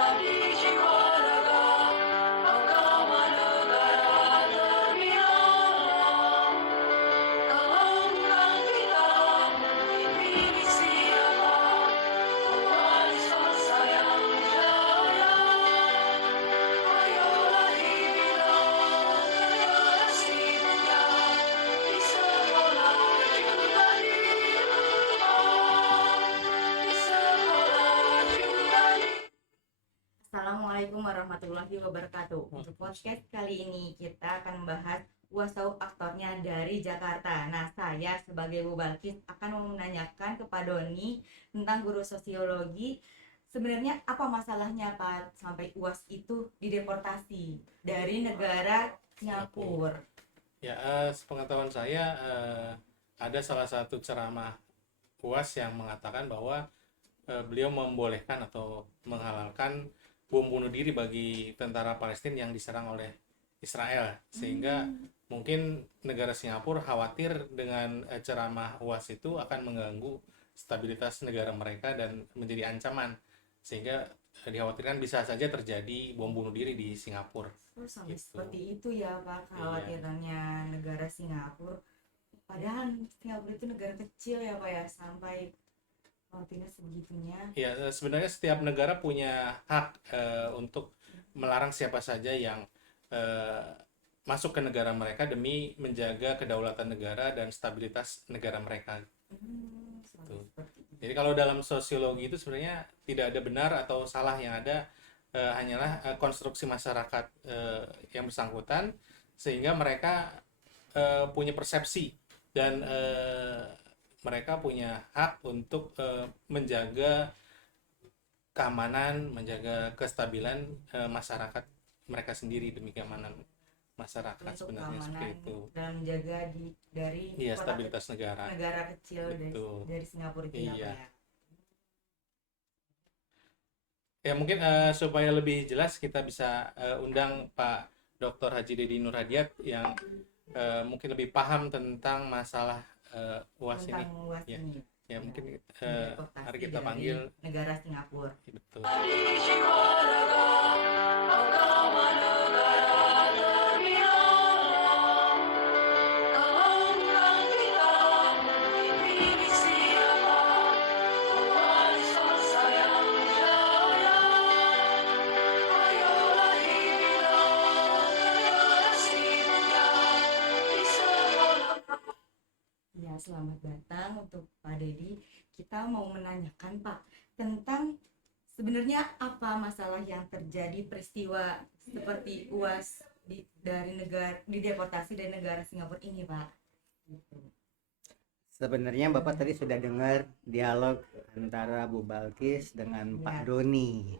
Di jiwa raga agama negara terbilang dalamkan kita memilih siapa pewaris bangsa yang jaya. Ayolah dibilang generasi muda di sekolah juga di rumah, di sekolah juga di. Assalamualaikum warahmatullahi wabarakatuh. Untuk podcast kali ini kita akan membahas UAS tahu aktornya dari Jakarta. Nah, saya sebagai Bu Balkis akan menanyakan kepada Doni tentang guru sosiologi. Sebenarnya apa masalahnya Pak sampai UAS itu dideportasi dari negara Singapura? Ya, sepengetahuan saya ada salah satu ceramah UAS yang mengatakan bahwa beliau membolehkan atau menghalalkan bom bunuh diri bagi tentara Palestina yang diserang oleh Israel, sehingga mungkin negara Singapura khawatir dengan ceramah UAS itu akan mengganggu stabilitas negara mereka dan menjadi ancaman, sehingga dikhawatirkan bisa saja terjadi bom bunuh diri di Singapura. Oh, sampai Gitu. seperti itu ya Pak, kekhawatirannya negara Singapura. Padahal Singapura itu negara kecil ya Pak ya, sampai khawatirnya sebegitunya. Ya, sebenarnya setiap negara punya hak untuk melarang siapa saja yang masuk ke negara mereka demi menjaga kedaulatan negara dan stabilitas negara mereka. Sampai seperti itu. Jadi kalau dalam sosiologi itu sebenarnya tidak ada benar atau salah, yang ada hanyalah konstruksi masyarakat yang bersangkutan, sehingga mereka punya persepsi dan mereka punya hak untuk menjaga keamanan, menjaga kestabilan masyarakat mereka sendiri demi keamanan masyarakat, Untuk sebenarnya seperti keamanan itu. dalam menjaga dari Iya, kota stabilitas negara. negara kecil Betul. dari Singapura itu ya Pak Iya. ya. Ya, mungkin supaya lebih jelas kita bisa undang Pak Dr. Haji Dedi Nur Hadiat yang mungkin lebih paham tentang masalah UAS ini. Tentang UAS Ya. ini. Ya, mungkin Deportasi mari kita dari panggil. negara Singapura. Betul. Di jiwa raga agama negara terbilang dalamkan kita memilih siapa pewaris bangsa yang jaya. Ayolah dibilang generasi muda di sekolah. Ya, selamat datang untuk Pak Dedi. Kita mau menanyakan Pak tentang sebenarnya apa masalah yang terjadi peristiwa seperti UAS dari negara dideportasi dari negara Singapura ini Pak. Sebenarnya Bapak tadi sudah dengar dialog antara Bu Balkis dengan Pak Doni.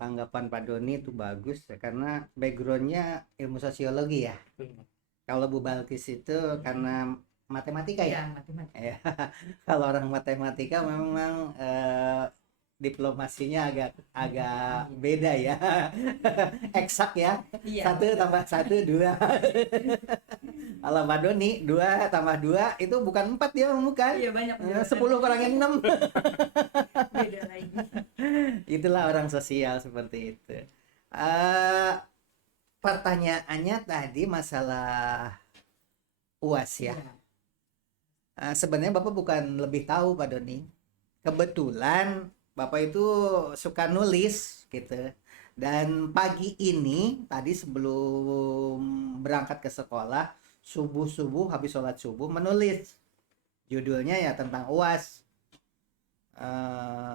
Tanggapan Pak Doni itu bagus karena backgroundnya ilmu sosiologi ya. Kalau Bu Balkis itu karena matematika ya. Matematika. Ya. Kalau orang matematika memang diplomasinya agak beda ya. Eksak ya. Iya. 1 tambah 1 2. Kalau Pak Doni 2 tambah 2 itu bukan 4, dia bukan. Iya, banyak. 10 kurangin 6. Beda lagi. Itulah orang sosial seperti itu. Pertanyaannya tadi masalah UAS ya. Iya. Sebenarnya Bapak bukan lebih tahu Pak Doni. Kebetulan Bapak itu suka nulis gitu. Dan pagi ini tadi sebelum berangkat ke sekolah, subuh habis sholat subuh menulis. Judulnya ya tentang UAS.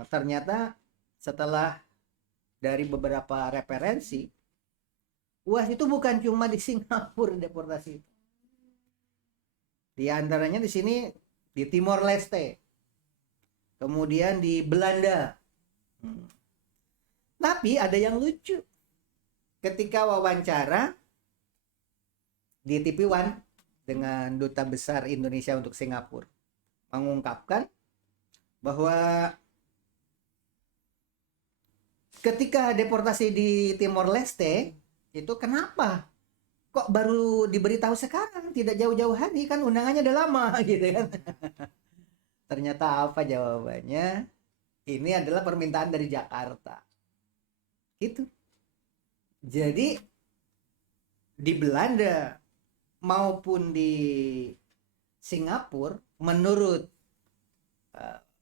Ternyata setelah dari beberapa referensi, UAS itu bukan cuma di Singapura deportasi. Di antaranya di sini di Timor Leste, kemudian di Belanda. Tapi ada yang lucu. Ketika wawancara di TV One dengan Duta Besar Indonesia untuk Singapura, mengungkapkan bahwa ketika deportasi di Timor Leste itu kenapa kok baru diberitahu sekarang, tidak jauh-jauh hari, kan undangannya udah lama gitu kan. Ternyata apa jawabannya? Ini adalah permintaan dari Jakarta. Gitu. Jadi di Belanda maupun di Singapura, menurut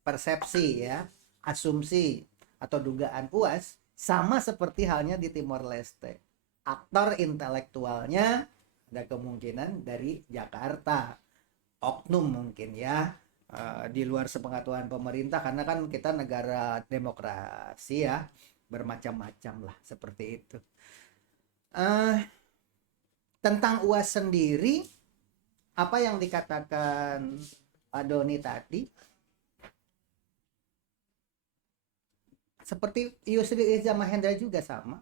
persepsi ya, asumsi atau dugaan UAS, sama seperti halnya di Timor Leste. Aktor intelektualnya ada kemungkinan dari Jakarta, oknum mungkin ya, di luar sepengetahuan pemerintah, karena kan kita negara demokrasi ya, bermacam-macam lah seperti itu. Tentang UAS sendiri, apa yang dikatakan Pak Doni tadi, seperti Yusril Iza Mahendra juga sama.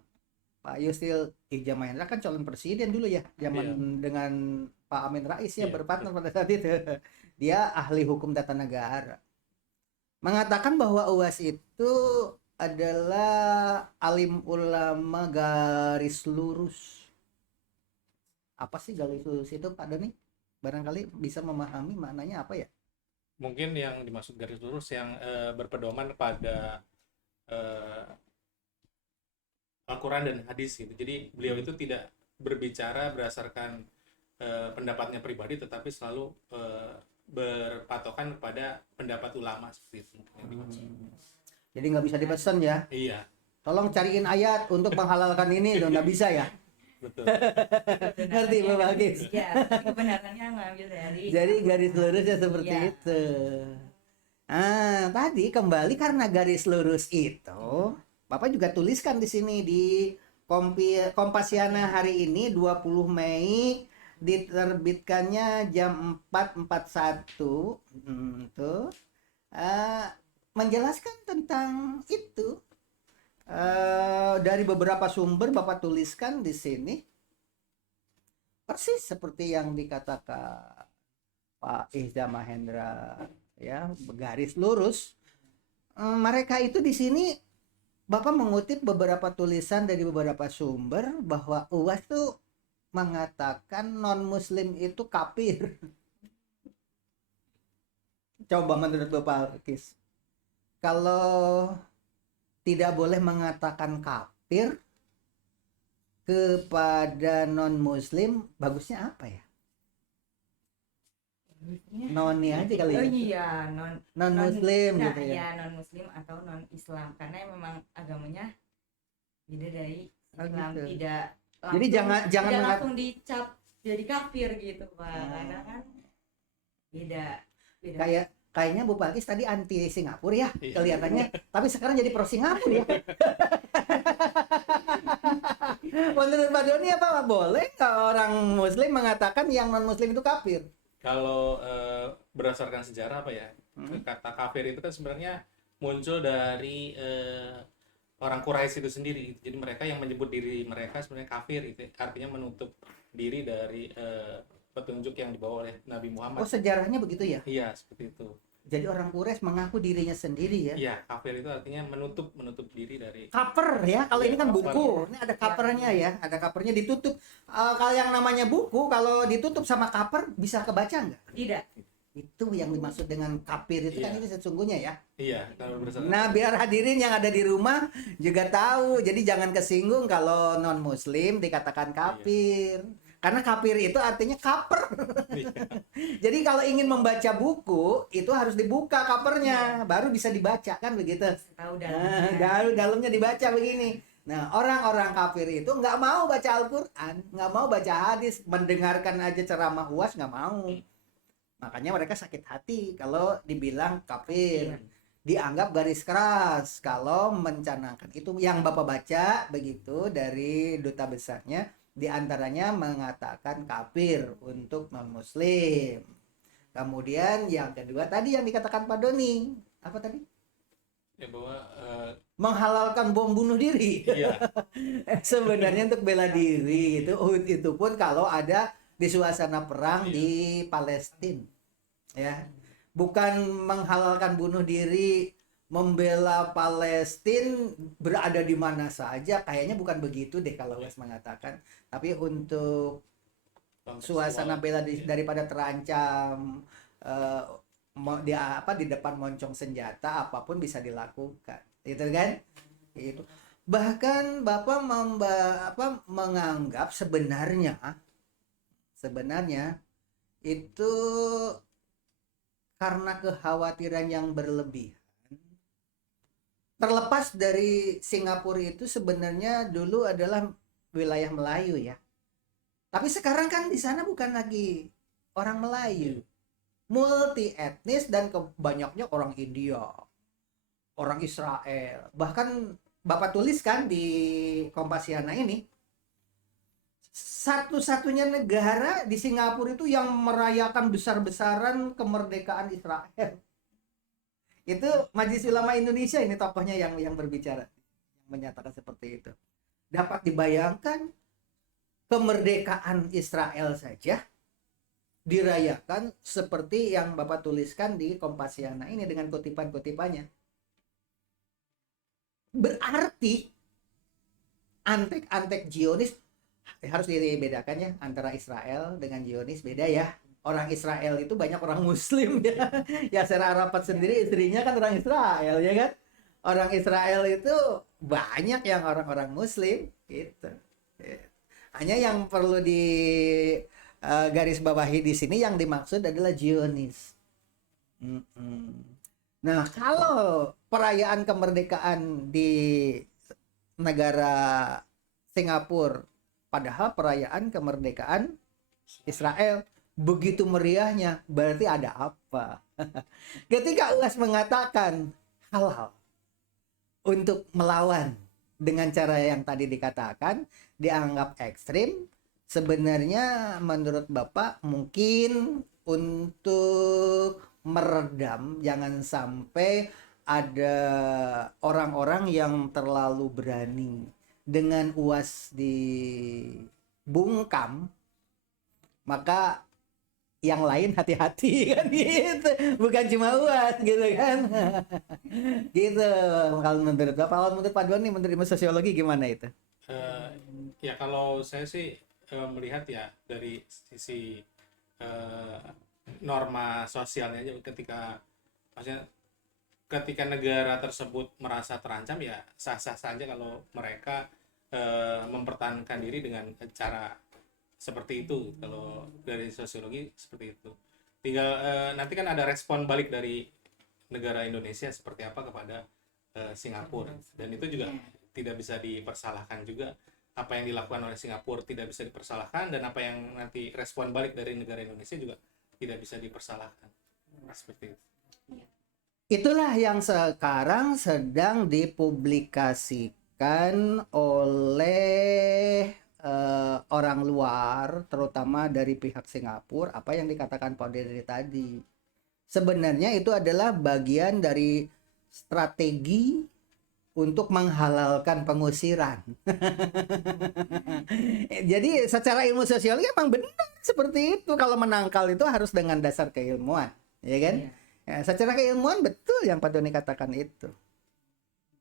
Pak Yusril Iza Mahendra kan calon presiden dulu ya, zaman dengan Pak Amin Rais ya, berpartner pada saat itu. Dia ahli hukum tata negara. Mengatakan bahwa UAS itu adalah alim ulama garis lurus. Apa sih garis lurus itu, Pak Doni? Barangkali bisa memahami maknanya apa ya? Mungkin yang dimaksud garis lurus yang berpedoman pada Al-Quran dan hadis gitu. Jadi beliau itu tidak berbicara berdasarkan pendapatnya pribadi, tetapi selalu berpatokan kepada pendapat ulama seperti itu. Jadi nggak bisa dipesan ya? Iya, Tolong cariin ayat untuk menghalalkan ini, udah nggak bisa ya? betul. Ngerti Pak Bagis? Ya, kebenarannya ngambil dari Jadi garis lurusnya seperti Iya. itu. Tadi kembali karena garis lurus itu, Bapak juga tuliskan di sini di Kompasiana hari ini 20 Mei diterbitkannya jam 4.41 tuh menjelaskan tentang itu. Dari beberapa sumber Bapak tuliskan di sini persis seperti yang dikatakan Pak Iza Mahendra ya, garis lurus. Mereka itu di sini Bapak mengutip beberapa tulisan dari beberapa sumber bahwa UAS tuh mengatakan non muslim itu kafir. Coba menurut Bapak Kis, kalau tidak boleh mengatakan kafir kepada non muslim, bagusnya apa ya? Noni aja kali ya. Oh iya, Non muslim nah, gitu ya. ya non muslim atau non Islam, karena memang agamanya beda dari Oh, Islam, gitu. tidak Jadi jangan tidak mengat- langsung dicap jadi kafir gitu Pak, karena kan beda kayaknya Bu Pakis tadi anti Singapura ya Iya. kelihatannya, tapi sekarang jadi pro Singapura ya. Menurut Pak Doni apa boleh nggak orang Muslim mengatakan yang non Muslim itu kafir? Kalau berdasarkan sejarah apa ya, kata kafir itu kan sebenarnya muncul dari orang Quraisy itu sendiri. Jadi mereka yang menyebut diri mereka sebenarnya kafir, itu artinya menutup diri dari petunjuk yang dibawa oleh Nabi Muhammad. Oh, sejarahnya begitu ya? Iya, seperti itu. Jadi orang Quraisy mengaku dirinya sendiri ya. Iya, kafir itu artinya menutup diri dari. Cover ya, kalau Iya, ini kan cover. buku, ini ada covernya ya, ada covernya ditutup. Kalau yang namanya buku, kalau ditutup sama cover bisa kebaca nggak? tidak. Itu yang dimaksud dengan kafir itu kan Iya. itu sesungguhnya ya. Iya, kalau berdasarkan. Nah, biar hadirin yang ada di rumah juga tahu. Jadi jangan kesinggung kalau non muslim dikatakan kafir. Karena kafir itu artinya cover. Iya. Jadi kalau ingin membaca buku itu harus dibuka covernya, baru bisa dibaca kan begitu. Tahu Nah, dalamnya. dalamnya dibaca begini. Nah, orang-orang kafir itu nggak mau baca Al-Quran, nggak mau baca hadis, mendengarkan aja ceramah UAS nggak mau. Makanya mereka sakit hati kalau dibilang kafir. Dianggap garis keras kalau mencanangkan itu. Yang Bapak baca begitu dari duta besarnya, diantaranya mengatakan kafir untuk non-muslim. Kemudian yang kedua tadi yang dikatakan Pak Doni, apa tadi? Ya bahwa Menghalalkan bom bunuh diri. iya, Sebenarnya untuk bela diri itu pun kalau ada di suasana perang Iya. di Palestina ya, bukan menghalalkan bunuh diri, membela Palestina berada di mana saja, kayaknya bukan begitu deh kalau Wes mengatakan, tapi untuk suasana bela daripada terancam di depan moncong senjata apapun bisa dilakukan, gitu kan? Itu Bahkan Bapak menganggap sebenarnya itu karena kekhawatiran yang berlebihan. Terlepas dari Singapura itu sebenarnya dulu adalah wilayah Melayu ya. Tapi sekarang kan di sana bukan lagi orang Melayu, multi etnis dan banyaknya orang India, orang Israel. Bahkan Bapak tulis kan di Kompasiana ini, satu-satunya negara di Singapura itu yang merayakan besar-besaran kemerdekaan Israel. Itu Majelis Ulama Indonesia ini tokohnya yang berbicara, yang menyatakan seperti itu. Dapat dibayangkan kemerdekaan Israel saja dirayakan seperti yang Bapak tuliskan di Kompasiana ini dengan kutipan-kutipannya. Berarti antek-antek Zionis harus dibedakan ya, antara Israel dengan Zionis beda ya. Orang Israel itu banyak orang Muslim ya. Yasser Arafat sendiri istrinya kan orang Israel ya kan. Orang Israel itu banyak yang orang-orang Muslim gitu. Hanya yang perlu di garis bawahi di sini yang dimaksud adalah Zionis. Nah, kalau perayaan kemerdekaan di negara Singapura, padahal perayaan kemerdekaan Israel begitu meriahnya, berarti ada apa? Ketika UAS mengatakan halal untuk melawan dengan cara yang tadi dikatakan dianggap ekstrim, sebenarnya menurut Bapak mungkin untuk meredam jangan sampai ada orang-orang yang terlalu berani dengan UAS dibungkam, maka yang lain hati-hati kan gitu, bukan cuma UAS gitu kan. Gitu. Kalau menurut Bapak, kalau menurut Pak Doni, menurut ilmu sosiologi gimana itu? Ya kalau saya sih melihat ya dari sisi norma sosialnya aja, ketika negara tersebut merasa terancam ya sah-sah saja kalau mereka mempertahankan diri dengan cara seperti itu. Kalau dari sosiologi seperti itu, tinggal nanti kan ada respon balik dari negara Indonesia seperti apa kepada Singapura, dan itu juga tidak bisa dipersalahkan juga. Apa yang dilakukan oleh Singapura tidak bisa dipersalahkan, dan apa yang nanti respon balik dari negara Indonesia juga tidak bisa dipersalahkan. Seperti itu. Itulah yang sekarang sedang dipublikasikan oleh orang luar, terutama dari pihak Singapura. Apa yang dikatakan Pak Dede tadi, sebenarnya itu adalah bagian dari strategi untuk menghalalkan pengusiran. Jadi secara ilmu sosiologi emang benar seperti itu. Kalau menangkal itu harus dengan dasar keilmuan, ya kan? Ya, secara keilmuan betul yang Pak Doni katakan itu.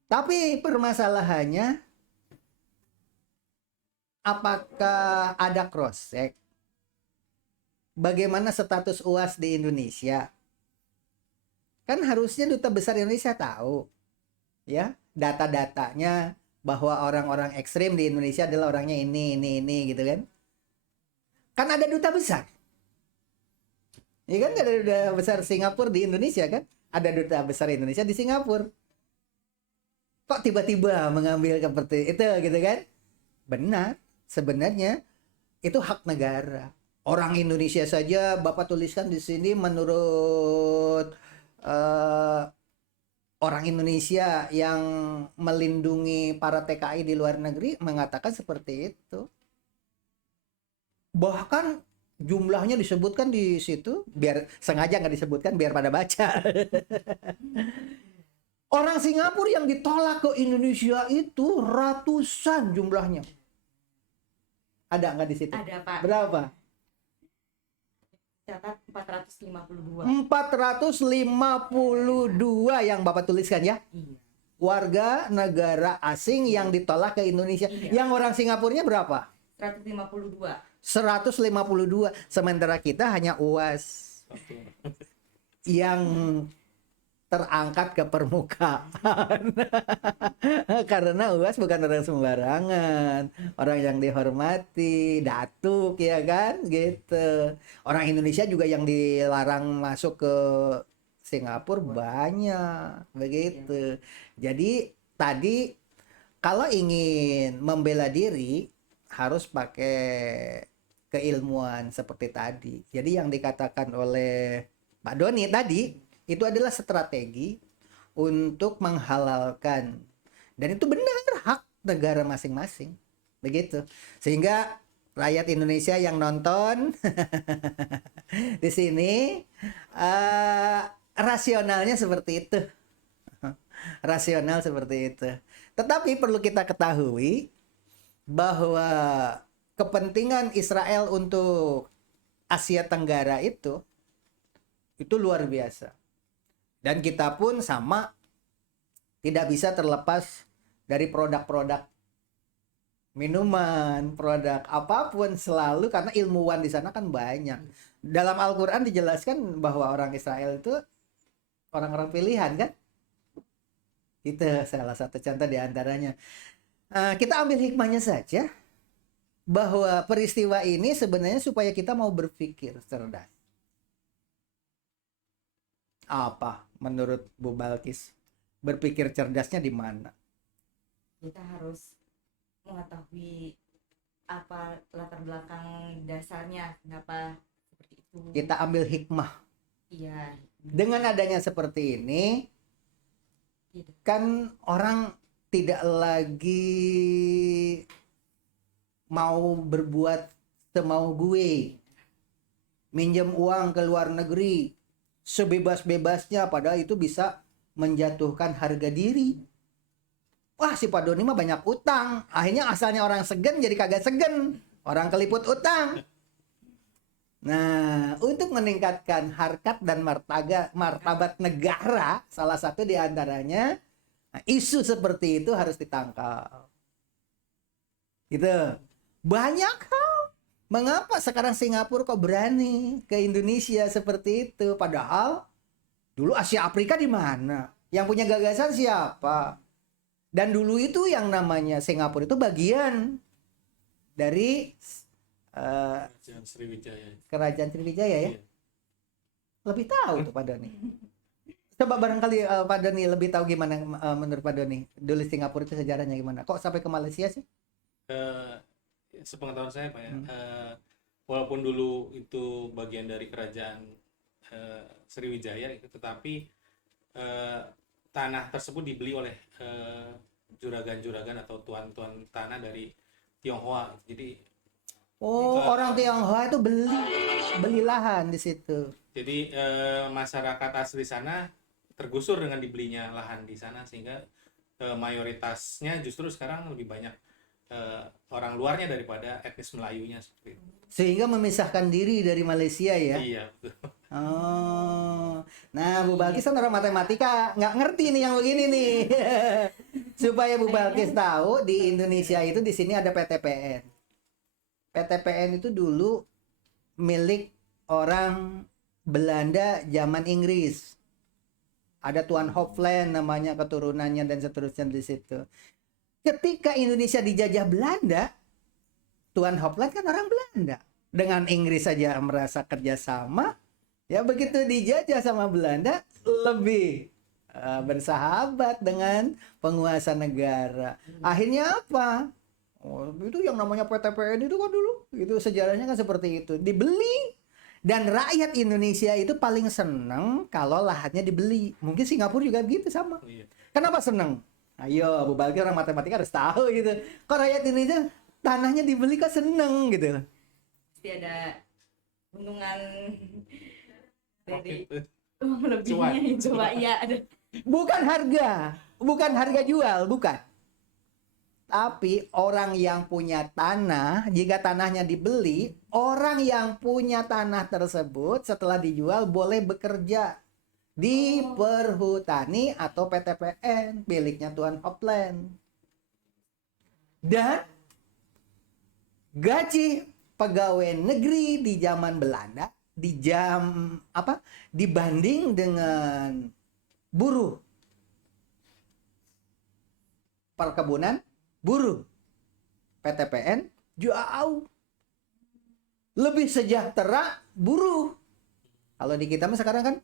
Tapi permasalahannya, apakah ada cross check? Bagaimana status UAS di Indonesia? Kan harusnya Duta Besar Indonesia tahu, ya, data-datanya bahwa orang-orang ekstrim di Indonesia adalah orangnya ini gitu kan? Kan ada duta besar. Ya kan, ada duta besar Singapura di Indonesia kan? Ada duta besar Indonesia di Singapura. Kok tiba-tiba mengambil seperti itu gitu kan? Benar, sebenarnya itu hak negara. Orang Indonesia saja Bapak tuliskan di sini menurut orang Indonesia yang melindungi para TKI di luar negeri mengatakan seperti itu. Bahkan jumlahnya disebutkan di situ, biar sengaja nggak disebutkan biar pada baca. Orang Singapura yang ditolak ke Indonesia itu ratusan jumlahnya. Ada nggak di situ? Ada, Pak. Berapa? Catat 452. 452 yang Bapak tuliskan ya. Iya. Warga negara asing yang ditolak ke Indonesia. Iya. Yang orang Singapurnya berapa? 152. 152. Sementara kita hanya UAS yang terangkat ke permukaan. Karena UAS bukan orang sembarangan, orang yang dihormati, datuk ya kan, gitu. Orang Indonesia juga yang dilarang masuk ke Singapura banyak, begitu. Jadi tadi kalau ingin membela diri harus pakai keilmuan seperti tadi. Jadi yang dikatakan oleh Pak Doni tadi itu adalah strategi untuk menghalalkan, dan itu benar hak negara masing-masing, begitu. Sehingga rakyat Indonesia yang nonton di sini rasionalnya seperti itu. Rasional seperti itu. Tetapi perlu kita ketahui bahwa kepentingan Israel untuk Asia Tenggara itu luar biasa. Dan kita pun sama, tidak bisa terlepas dari produk-produk minuman, produk apapun selalu, karena ilmuwan di sana kan banyak. Dalam Al-Quran dijelaskan bahwa orang Israel itu orang-orang pilihan kan? Itu salah satu contoh di antaranya. Kita ambil hikmahnya saja, bahwa peristiwa ini sebenarnya supaya kita mau berpikir cerdas. Apa menurut Bu Balkis? Berpikir cerdasnya di mana? Kita harus mengetahui apa latar belakang dasarnya, kenapa seperti itu. Kita ambil hikmah. Iya. Dengan adanya seperti ini, Iya. kan orang tidak lagi mau berbuat semau gue, minjem uang ke luar negeri sebebas-bebasnya, padahal itu bisa menjatuhkan harga diri. Wah, si Pak Doni mah banyak utang, akhirnya asalnya orang segen jadi kagak segen, orang keliput utang. Nah, untuk meningkatkan harkat dan martabat negara, salah satu di antaranya, isu seperti itu harus ditangkal. Gitu. Banyak hal. Mengapa sekarang Singapura kok berani ke Indonesia seperti itu? Padahal dulu Asia Afrika di mana? Yang punya gagasan siapa? Dan dulu itu yang namanya Singapura itu bagian dari Kerajaan Sriwijaya. Kerajaan Sriwijaya ya. Iya. Lebih tahu tuh Pak Doni. Coba barangkali Pak Doni lebih tahu gimana menurut Pak Doni. Dulu Singapura itu sejarahnya gimana? Kok sampai ke Malaysia sih? Sepengetahuan saya Pak ya, walaupun dulu itu bagian dari kerajaan Sriwijaya, tetapi tanah tersebut dibeli oleh juragan-juragan atau tuan-tuan tanah dari Tionghoa. Jadi Orang Tionghoa itu beli lahan di situ. Jadi masyarakat asli sana tergusur dengan dibelinya lahan di sana, sehingga mayoritasnya justru sekarang lebih banyak orang luarnya daripada etnis Melayunya seperti itu. Sehingga memisahkan diri dari Malaysia ya. Iya, betul. Oh, nah Bu Balkis kan orang matematika, nggak ngerti nih yang begini nih. Supaya Bu Balkis tahu, di Indonesia itu di sini ada PTPN. PTPN itu dulu milik orang Belanda zaman Inggris. Ada Tuan Hopland namanya, keturunannya dan seterusnya di situ. Ketika Indonesia dijajah Belanda, Tuan Hopland kan orang Belanda. Dengan Inggris saja merasa kerjasama, ya begitu dijajah sama Belanda, lebih bersahabat dengan penguasa negara. Akhirnya apa? Itu yang namanya PTPN itu kan dulu, itu sejarahnya kan seperti itu, dibeli. Dan rakyat Indonesia itu paling seneng kalau lahannya dibeli. Mungkin Singapura juga begitu sama. Iya. Kenapa seneng? Ayo, Bu Balkis orang matematika harus tahu gitu. Kok rakyat Indonesia tanahnya dibeli kok seneng gitu. Pasti ada keuntungan dari Cuan. lebihnya itu Pak. Iya, ada. Bukan harga jual, bukan. Tapi orang yang punya tanah, jika tanahnya dibeli, orang yang punya tanah tersebut setelah dijual boleh bekerja di perhutani atau PTPN miliknya Tuan Hopland. Dan gaji pegawai negeri di zaman Belanda dibanding dengan buruh. Perkebunan, buruh. PTPN, jauh. Lebih sejahtera, buruh. Kalau di kita mah sekarang kan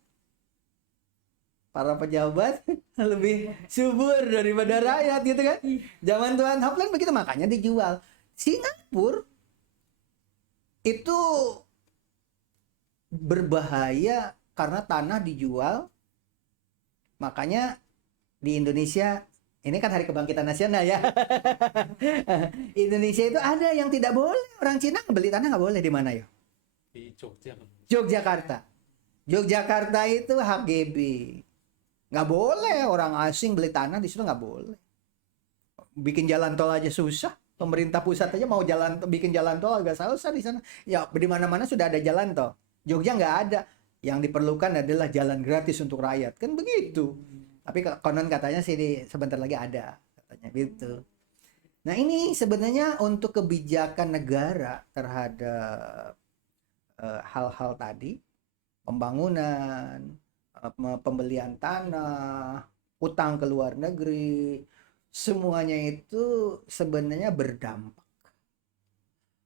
para pejabat lebih subur daripada rakyat gitu kan. Zaman Tuan Hopland begitu, makanya dijual. Singapura itu berbahaya karena tanah dijual. Makanya di Indonesia, ini kan Hari Kebangkitan Nasional ya. Indonesia itu ada yang tidak boleh. Orang Cina beli tanah nggak boleh di mana ya? Di Jogja. Yogyakarta. Yogyakarta itu HGB. Nggak boleh orang asing beli tanah di situ, nggak boleh. Bikin jalan tol aja susah. Pemerintah pusat aja mau bikin jalan tol agak susah di sana. Ya di mana-mana sudah ada jalan tol. Jogja nggak ada. Yang diperlukan adalah jalan gratis untuk rakyat. Kan begitu. Tapi konon katanya sih sebentar lagi ada. Katanya gitu. Nah ini sebenarnya untuk kebijakan negara terhadap hal-hal tadi. Pembangunan, pembelian tanah, utang ke luar negeri, semuanya itu sebenarnya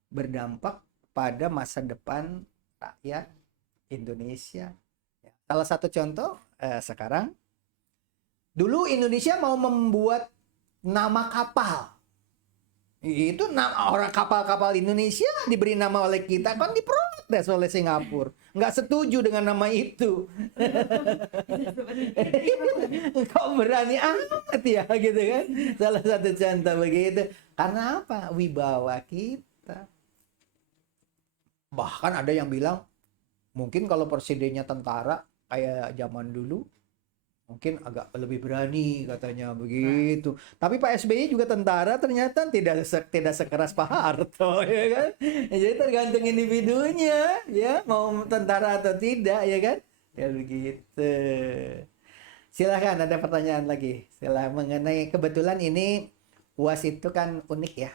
berdampak pada masa depan rakyat Indonesia. Salah satu contoh sekarang, dulu Indonesia mau membuat nama kapal. Itu orang kapal-kapal Indonesia diberi nama oleh kita, kan diprotes oleh Singapura. Nggak setuju dengan nama itu. Kok berani amat ya gitu kan. Salah satu contoh begitu. Karena apa? Wibawa kita. Bahkan ada yang bilang, mungkin kalau presidennya tentara kayak zaman dulu, mungkin agak lebih berani katanya begitu. Tapi Pak SBY juga tentara, ternyata tidak sekeras Pak Harto ya kan. Jadi tergantung individunya ya, mau tentara atau tidak ya kan. Ya begitu. Silahkan ada pertanyaan lagi. Mengenai kebetulan ini UAS itu kan unik ya.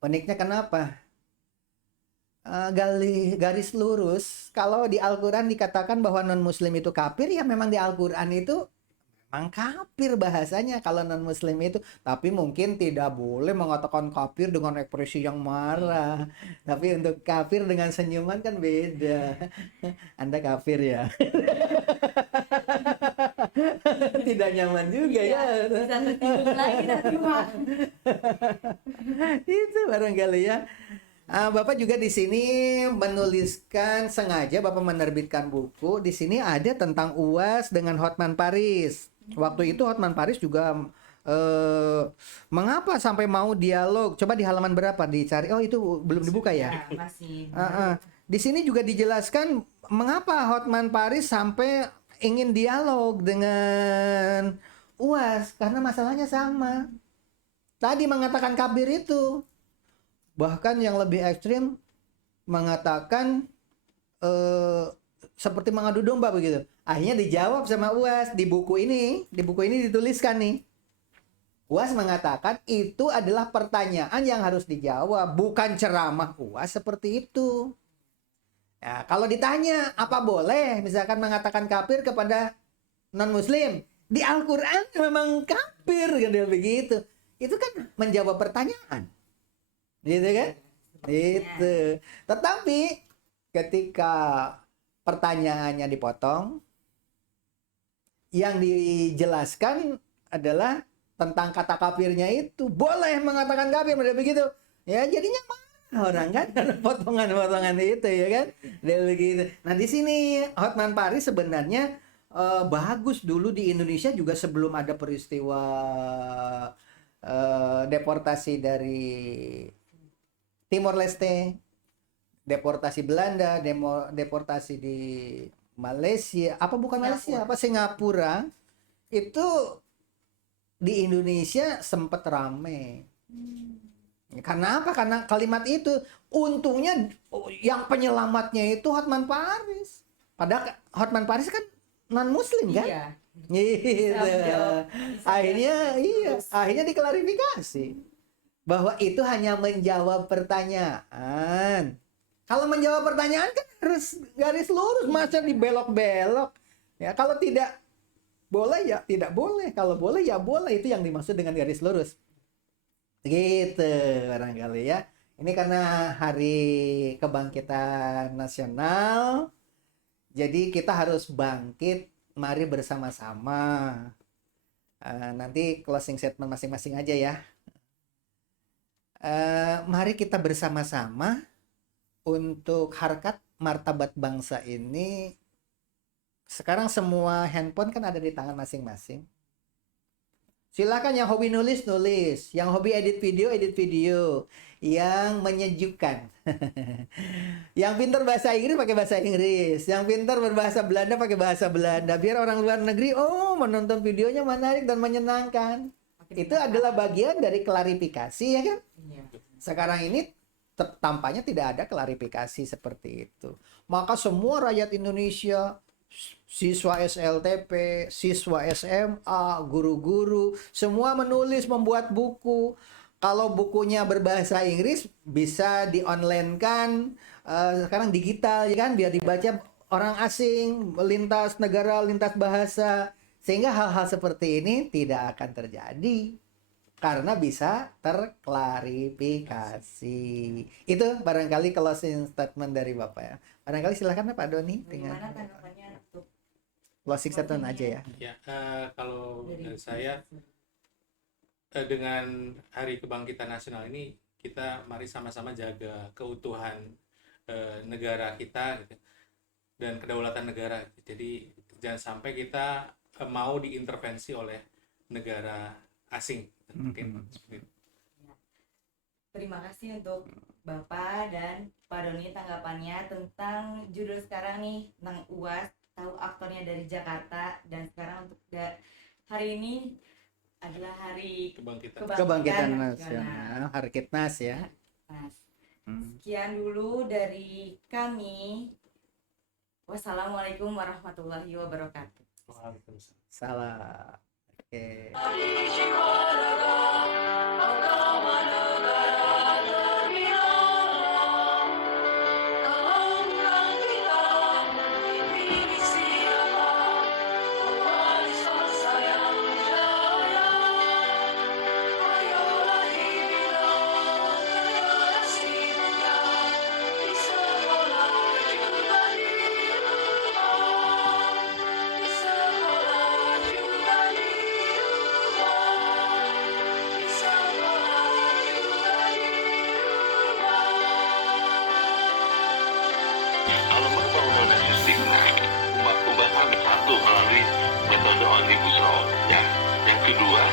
Uniknya kenapa? Garis lurus, kalau di Al-Quran dikatakan bahwa non-muslim itu kafir, ya memang di Al-Quran itu memang kafir bahasanya kalau non-muslim itu. Tapi mungkin tidak boleh mengatakan kafir dengan ekspresi yang marah. Tapi untuk kafir dengan senyuman kan beda. Anda kafir ya. Tidak nyaman juga ya. Bisa tersinggung lagi nanti Pak. Itu barangkali ya. Bapak juga di sini menuliskan, sengaja Bapak menerbitkan buku. Di sini ada tentang UAS dengan Hotman Paris. Waktu itu Hotman Paris juga mengapa sampai mau dialog. Coba di halaman berapa dicari? Oh itu belum dibuka ya? Ya, masih. Di sini juga dijelaskan mengapa Hotman Paris sampai ingin dialog dengan UAS. Karena masalahnya sama. Tadi mengatakan kafir itu. Bahkan yang lebih ekstrim mengatakan seperti mengadu domba begitu. Akhirnya dijawab sama UAS di buku ini dituliskan nih. UAS mengatakan itu adalah pertanyaan yang harus dijawab, bukan ceramah UAS seperti itu. Ya, kalau ditanya apa boleh misalkan mengatakan kafir kepada non-muslim, di Al-Qur'an memang kafir kan begitu. Itu kan menjawab pertanyaan. Gitu kan? Itu. Tetapi ketika pertanyaannya dipotong, yang dijelaskan adalah tentang kata kafirnya itu. Boleh mengatakan kafir, begitu. Ya jadinya marah orang kan, potongan-potongan itu ya kan. Dan begitu. Nah di sini Hotman Paris sebenarnya bagus dulu di Indonesia juga sebelum ada peristiwa deportasi dari Timor Leste, deportasi Belanda, deportasi di Malaysia, apa bukan Malaysia, apa Singapura, itu di Indonesia sempat rame. Karena apa? Karena kalimat itu, untungnya yang penyelamatnya itu Hotman Paris. Padahal Hotman Paris kan non-muslim kan? Iya. Gitu. Akhirnya diklarifikasi bahwa itu hanya menjawab pertanyaan. Kalau menjawab pertanyaan kan harus garis lurus, masa dibelok-belok. Ya, kalau tidak Boleh ya, tidak boleh. Kalau boleh ya boleh, itu yang dimaksud dengan garis lurus. Gitu barangkali ya. Ini karena Hari Kebangkitan Nasional, jadi kita harus bangkit, mari bersama-sama. Nanti closing statement masing-masing aja ya. Mari kita bersama-sama untuk harkat martabat bangsa ini. Sekarang semua handphone kan ada di tangan masing-masing. Silakan yang hobi nulis, nulis. Yang hobi edit video. Yang menyejukkan. Yang pintar bahasa Inggris pakai bahasa Inggris. Yang pintar berbahasa Belanda pakai bahasa Belanda. Biar orang luar negeri, oh menonton videonya menarik dan menyenangkan. Itu adalah bagian dari klarifikasi ya kan? Iya. Sekarang ini tampaknya tidak ada klarifikasi seperti itu. Maka semua rakyat Indonesia, siswa SLTP, siswa SMA, guru-guru, semua menulis, membuat buku. Kalau bukunya berbahasa Inggris bisa di-online-kan, sekarang digital ya kan, biar dibaca orang asing, lintas negara, lintas bahasa. Sehingga hal-hal seperti ini tidak akan terjadi. Karena bisa terklarifikasi. Itu barangkali closing statement dari Bapak ya. Barangkali silakan Pak Doni dengan Bagaimana tanggapannya untuk closing statement aja ya. Ya, kalau dari dari saya dengan Hari Kebangkitan Nasional ini kita mari sama-sama jaga keutuhan negara kita gitu, dan kedaulatan negara. Jadi jangan sampai kita mau diintervensi oleh negara asing. Mungkin seperti itu. Terima kasih untuk Bapak dan Pak Doni tanggapannya tentang judul sekarang nih tentang UAS, tahu aktornya dari Jakarta, dan sekarang untuk hari ini adalah hari Kebangkitan Nasional, Harkitnas ya. Mas. Sekian dulu dari kami. Wassalamualaikum warahmatullahi wabarakatuh. Waalaikumsalam. Salah. Oke. Jiwa raga, agama negara terbilang. Dalam rangkaian dipilih siapa, pewaris bangsa yang jaya. Ayolah hidup generasi muda, di sekolah juga di rumah. Di sekolah juga di rumah. Di sekolah juga di rumah. Kalau merubah undang-undang sistem, perubahan satu melalui metode omnibus law, ya. Yang kedua,